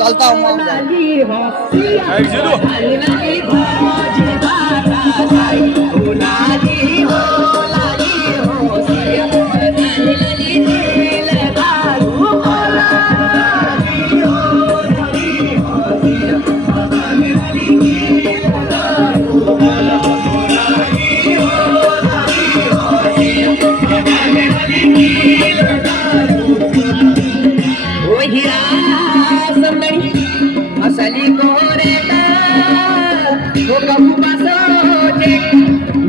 चलता हूँ असली कोरेटा वो कबू पासोटे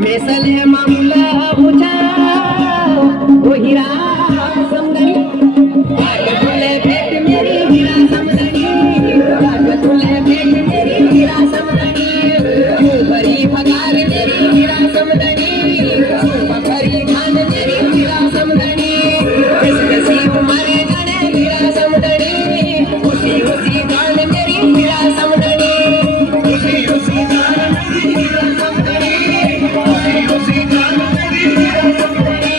मेसले मामला बुझा वो हीरा समदनी आग तुले भेट मेरी हीरा समदनी आग तुले भेट मेरी हीरा समदनी भरी भगार मेरी हीरा समदनी भरी खान मेरी हीरा समदनी किस नसीब मारे जाने हीरा समदनी उसी उसी गान मेरी हीरा समदनी उसी उसी गान मेरी हीरा समदनी उसी उसी गान मेरी हीरा समदनी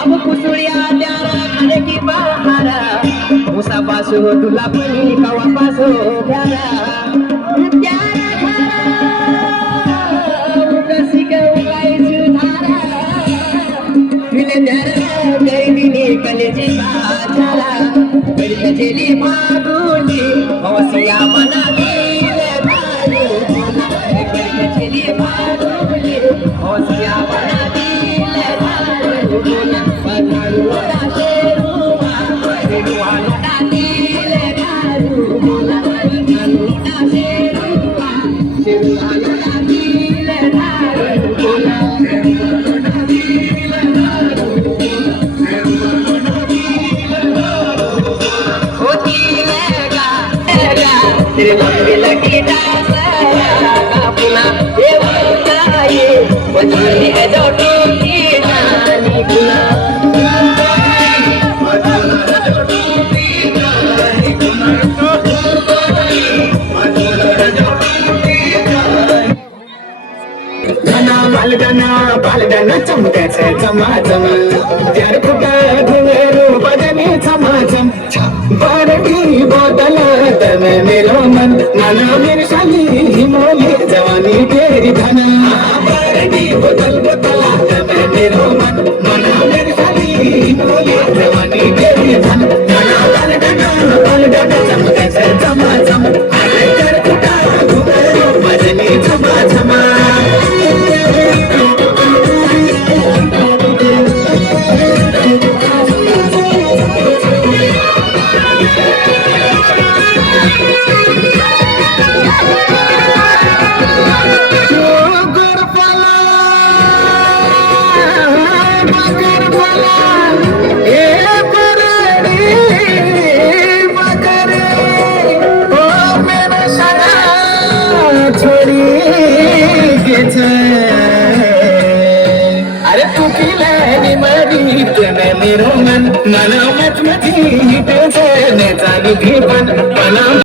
अब कुसुळ्या त्यारा खाले की बहारा मुसा पासो तुला पणी कवा पासो प्यारा त्यारा खारा कसी काय सुधारा तुले त्यारा गैदिनी कलेजी बाजारा गैदजेली मागुली हौसिया बना दिले भारू गैदजेली मागुली हौसिया बना दिले भारू पधारू शेरुआ शेरुआ लुटा दिले भारू पधारू शेरुआ शेरुआ लुटा दिले भारू तेरे लंबी लगी पुना ये बताइए बचपनी है जो टूटी जानी पुना बालगना चमकायचे चमाचम त्यार कुठं घुंगरू बजनी चमाचम बारकी बोतल तन मेरो मन मिरशाली हिमोली जवानी तेरी धन बारकी बोतल तन मेरो मन मिरशाली हिमोली जवानी तेरी धन बालगना चमकायचे चमाचम त्यार कुठं घुंगरू बजनी चमाचम अरे तू किला मेरो मन मना मत मती चालू पण